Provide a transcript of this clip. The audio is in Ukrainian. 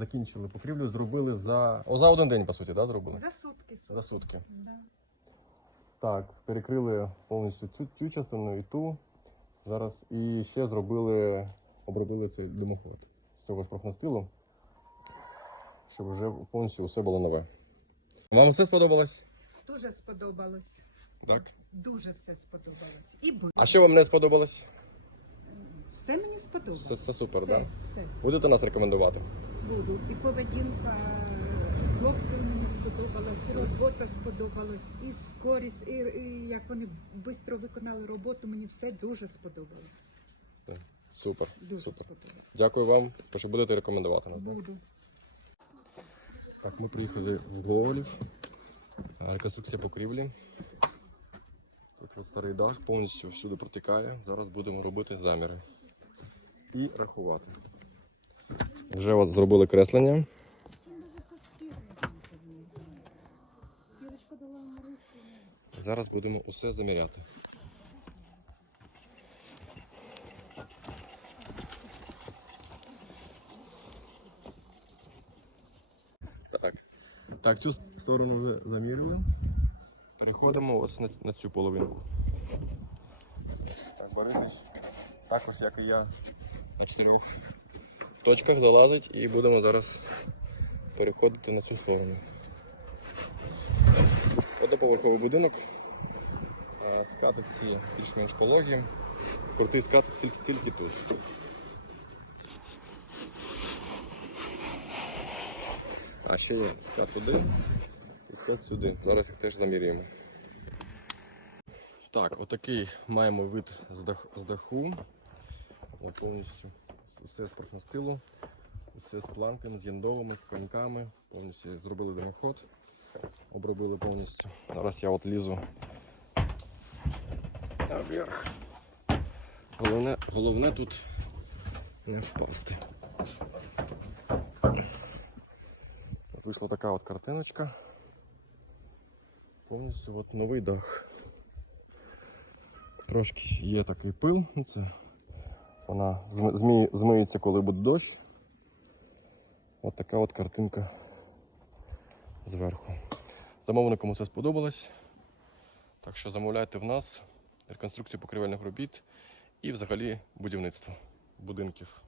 закінчили покрівлю, зробили за. О, за один день, по суті, да, зробили? За сутки. За сутки. Да. Так, перекрили повністю цю, цю частину і ту. Зараз і ще зробили, обробили цей димоход з цього ж профнастилу, щоб вже повністю усе було нове. Вам все сподобалось? Дуже сподобалось. Так. Дуже все сподобалось. І. А що вам не сподобалось? Все мені сподобалось. Це, це супер, все, так? Да? все. Будете нас рекомендувати? Буду. І поведінка хлопців мені сподобалась, і робота сподобалась, і скорість, і, і як вони швидко виконали роботу, мені все дуже сподобалось. Супер. Дуже супер. сподобалось. Дякую вам, що будете рекомендувати нас. Буду. Так, ми приїхали в Гоголів. Е, Реконструкція покрівлі. Тут старий дах повністю всюди протікає. Зараз будемо робити заміри і рахувати. Вже от зробили креслення. Зараз будемо усе заміряти. Так. Так, цю сторону вже замірили. Переходимо ось на, на цю половинку. Так, Борисич, також як і я на чотирьох точках залазить і будемо зараз переходити на цю сторону. Одноповерховий будинок. Скати ці більш-менш пологі. Крутий скат тільки, тільки тут. А ще є скат туди і скат сюди. Зараз їх теж замірюємо. Так, отакий маємо вид з даху. Повністю все з профнастилу, все з планками, з яндовими, з коньками. Повністю зробили димоход, обробили повністю. Зараз я от лізу наверх. Головне, головне тут не впасти. От вийшла така от картиночка. Повністю от новий дах. Трошки є такий пил. Ну, це вона змиється, коли буде дощ. От така от картинка зверху. Замовникам все сподобалось. Так що замовляйте в нас реконструкцію покривельних робіт і взагалі будівництво будинків.